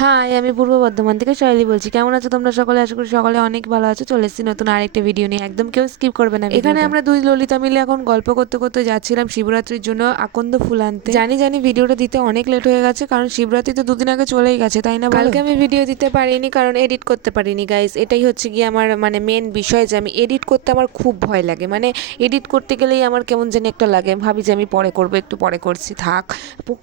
High, আমি পূর্ব বর্ধমান থেকে শৈলী বলছি। কেমন আছো তোমরা সকলে? আশা করি সকলে অনেক ভালো আছো। চলে এসেছি নতুন আরেকটা ভিডিও নিয়ে, একদম কেউ স্কিপ করবে না। এখানে আমরা দুই ললিতা মিলে এখন গল্প করতে করতে যাচ্ছিলাম শিবরাত্রির জন্য আকন্দ ফুল আনতে। জানি ভিডিওটা দিতে অনেক লেট হয়ে গেছে, কারণ শিবরাত্রি তো দুদিন আগে চলেই গেছে, তাই না? কালকে আমি ভিডিও দিতে পারিনি কারণ এডিট করতে পারিনি গাইস। এটাই হচ্ছে গিয়ে আমার মানে মেন বিষয়, যে আমি এডিট করতে আমার খুব ভয় লাগে। মানে এডিট করতে গেলেই আমার কেমন জানি একটা লাগে, ভাবি যে আমি পরে করবো, একটু পরে করছি, থাক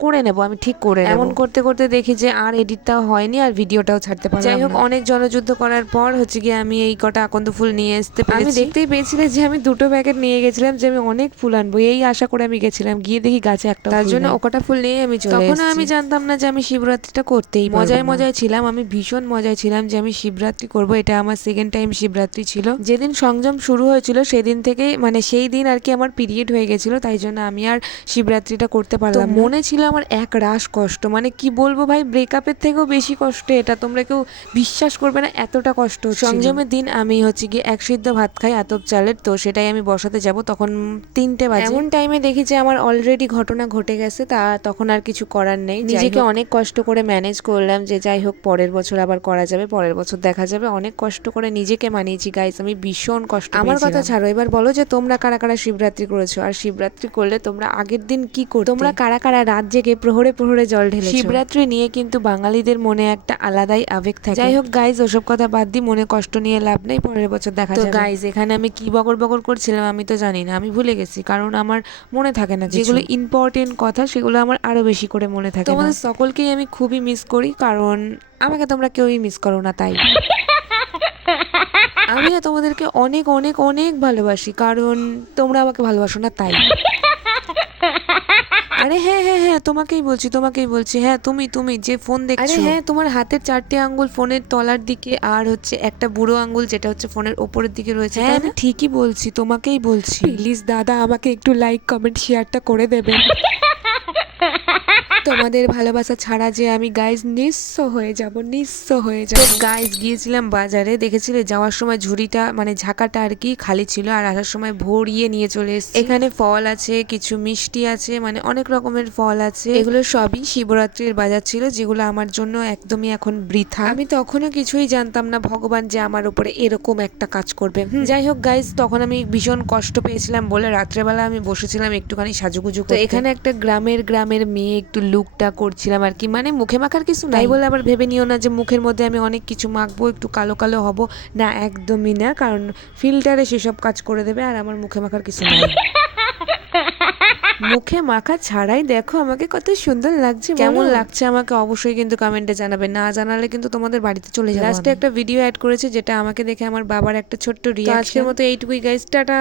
করে নেবো, আমি ঠিক করে নেবো। এমন করতে করতে দেখি যে আর এডিটটাও হয়নি আর ভিডিওটাও ছাড়তে পারলাম না। যাই হোক, অনেক জনযুদ্ধ করার পর হচ্ছে গিয়ে আমি এই কটা আকন্দ ফুল নিয়ে আসতে পেরেছি। আমি দেখতেই পেয়েছিলাম যে আমি দুটো প্যাকেট নিয়ে গেছিলাম, যে আমি অনেক ফুল আনবো এই আশা করে আমি গেছিলাম, গিয়ে দেখি গাছে একটা, তার জন্য ও কটা ফুল নিয়ে আমি চলে এসেছি। তখন আমি জানতাম না যে আমি শিবরাত্রিটা করতেই মজায় ছিলাম। আমি ভীষণ মজায় ছিলাম যে আমি শিবরাত্রি করব। এটা আমার সেকেন্ড টাইম শিবরাত্রি ছিল। যেদিন সংযম শুরু হয়েছিল সেদিন থেকে, মানে সেই দিন আর কি আমার পিরিয়ড হয়ে গেছিল, তাই জন্য আমি আর শিবরাত্রিটা করতে পারলাম না। মনে ছিল আমার এক রাশ কষ্ট, মানে কি বলবো ভাই, ব্রেকআপের থেকেও বেশি কষ্ট এটা, তোমরা কেউ বিশ্বাস করবে না, এতটা কষ্ট। সংযমের দিন আমি হচ্ছে গিয়ে এক সিদ্ধ ভাত খাই আতপ চালের, তো সেটাই আমি বসাতে যাব, তখন 3টে বাজে। এমন টাইমে দেখি যে আমার অলরেডি ঘটনা ঘটে গেছে, তা তখন আর কিছু করার নেই। নিজেকে অনেক কষ্ট করে ম্যানেজ করলাম যে যাই হোক পরের বছর আবার করা যাবে, পরের বছর দেখা যাবে। অনেক কষ্ট করে নিজেকে মানিয়েছি গাইস, আমি ভীষণ কষ্ট। আমার কথা ছাড়ো, এবার বলো যে তোমরা কারা কারা শিবরাত্রি করেছো, আর শিবরাত্রি করলে তোমরা আগের দিন কি করতে, তোমরা কারা কারা রাত জেগে প্রহরে প্রহরে জল ঢেলেছো। শিবরাত্রি নিয়ে কিন্তু বাঙালিদের মনে একটা আলাদাই আবেগ থাকে। যাই হোক গাইজ, ওসব কথা বাদ দিয়ে মনে কষ্ট নিয়ে লাভ নেই, পরের বছর দেখা যাবে। তো গাইজ, এখানে আমি কি বকর বকর করছিলাম আমি তো জানি না, আমি ভুলে গেছি, কারণ আমার মনে থাকে না। যেগুলো ইম্পর্টেন্ট কথা সেগুলো আমার আরো বেশি করে মনে থাকে। তোমাদের সকলকেই আমি খুবই মিস করি, কারণ আমাকে তোমরা কেউই মিস করো না, তাই আমি তোমাদেরকে অনেক অনেক অনেক ভালোবাসি, কারণ তোমরা আমাকে ভালোবাসো না, তাই। আরে হ্যাঁ হ্যাঁ হ্যাঁ, তোমাকেই বলছি। হ্যাঁ, তুমি যে ফোন দেখছো, আরে হ্যাঁ, তোমার হাতের 4টে আঙ্গুল ফোনের তলার দিকে, আর হচ্ছে একটা বুড়ো আঙ্গুল যেটা হচ্ছে ফোনের ওপরের দিকে রয়েছে। হ্যাঁ, আমি ঠিকই বলছি, তোমাকেই বলছি। প্লিজ দাদা, আমাকে একটু লাইক কমেন্ট শেয়ারটা করে দেবেন। তোমাদের ভালোবাসা ছাড়া যে আমি গাইজ নিঃস্ব হয়ে যাব। গাইজ, গিয়েছিলাম বাজারে, দেখেছিলে যাওয়ার সময় ঝুড়িটা মানে ঝাঁকাটা আর কি খালি ছিল, আর আসার সময় ভরিয়ে নিয়ে চলে এসেছি। এখানে ফল আছে, কিছু মিষ্টি আছে, মানে অনেক রকমের ফল আছে। এগুলো সবই শিবরাত্রির বাজার ছিল, যেগুলো আমার জন্য একদমই এখন বৃথা। আমি তখনও কিছুই জানতাম না ভগবান যে আমার উপরে এরকম একটা কাজ করবে। যাই হোক গাইজ, তখন আমি ভীষণ কষ্ট পেয়েছিলাম বলে রাত্রেবেলা আমি বসেছিলাম একটুখানি সাজুগুজু করতে। এখানে একটা গ্রামের মেয়ে একটু লুকটা করছিলাম আর কি, মানে মুখে মাখার কিছু নাই বলে আবার ভেবে নিও না যে মুখের মধ্যে আমি অনেক কিছু মাখবো, একটু কালো কালো হব না, একদমই না, কারণ ফিল্টারে সেসব কাজ করে দেবে, আর আমার মুখে মাখার কিছু নাই। মুখে মাখা ছাড়াই দেখো আমাকে কত সুন্দর লাগছে। কেমন লাগছে আমাকে অবশ্যই কিন্তু কমেন্টে জানাবে, না জানালে কিন্তু তোমাদের বাড়িতে চলে যাবে। লাস্টে একটা ভিডিও অ্যাড করেছে যেটা আমাকে দেখে আমার বাবার একটা ছোট্ট রিয়াকশন। আজকের মতো এইটুকুই গাইস, টাটা।